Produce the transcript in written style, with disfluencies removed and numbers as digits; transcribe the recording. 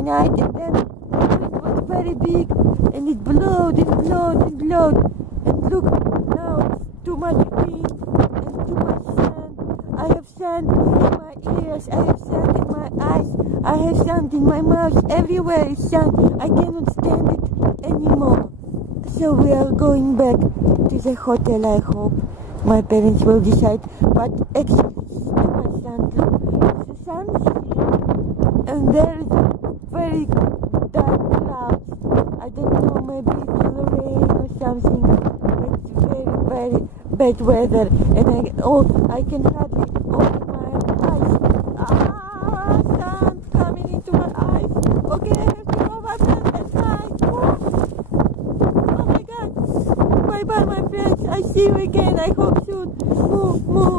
every night, and then it was very big, and it blowed and blowed and blowed, and look, now it's too much wind and too much sand. I have sand in my ears, I have sand in my eyes, I have sand in my mouth, everywhere is sand. I cannot stand it anymore. So we are going back to the hotel, I hope. My parents will decide, but actually it's too much sand. Look, the sun is here, and there is very dark clouds. I don't know, maybe it will rain or something. It's very, very bad weather, and I can hardly open my eyes. Sand coming into my eyes. Okay, I have to go back and hide. Oh my God. Bye-bye, my friends. I see you again. I hope soon. Move, move.